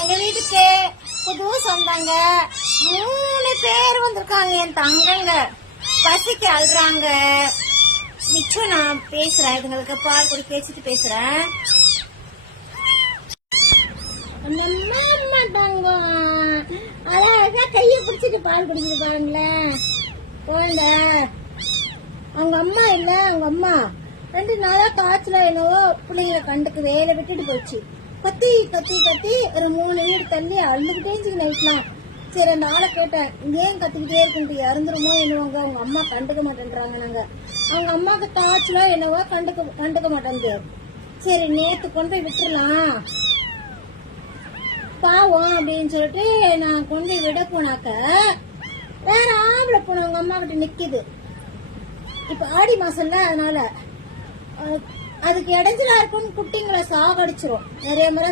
எங்க வீட்டுக்கு புது சொந்தங்க 3 பேர் வந்திருக்காங்க. என் தங்கங்க பசிக்கு அழுறாங்க. நிச்சயம் நான் பேசுறேன், இதுங்களுக்கு பால் குடிக்க வச்சுட்டு பேசுறேன். அழகா கைய பிடிச்சிட்டு பால் குடிச்சிட்டு பாருங்களேன். குழந்தை அவங்க அம்மா இல்ல, அவங்க அம்மா 2 நாளா காய்ச்சல என்னவோ பிள்ளைங்களை கண்டுக்கு வேலை விட்டுட்டு போச்சு. கத்தி கத்தி கத்தி ஒரு 3 வீடு தள்ளி அழுதுகிட்டே நைட்லாம். சரி அந்த ஆளை கேட்டேன், ஏன் கத்திக்கிட்டே இருக்குன்ட்டு, இறந்துருமோ என்னவோங்க, அவங்க அம்மா கண்டுக்க மாட்டேன்றாங்க. நாங்க அவங்க அம்மாவுக்கு காய்ச்சலோ என்னவோ கண்டுக்க மாட்டேங்குது. சரி நேத்து கொண்டு போய் விட்டுறலாம் பாவம் அப்படின்னு சொல்லிட்டு நான் கொண்டு விட போனாக்க வேற ஆம்பளை போன அவங்க அம்மா கிட்ட நிக்குது. இப்ப ஆடி மாசம்ல, அதனால அதுக்கு இடைஞ்சலா இருக்கும்னு குட்டிங்களை சாகடிச்சிரும். நிறைய முறை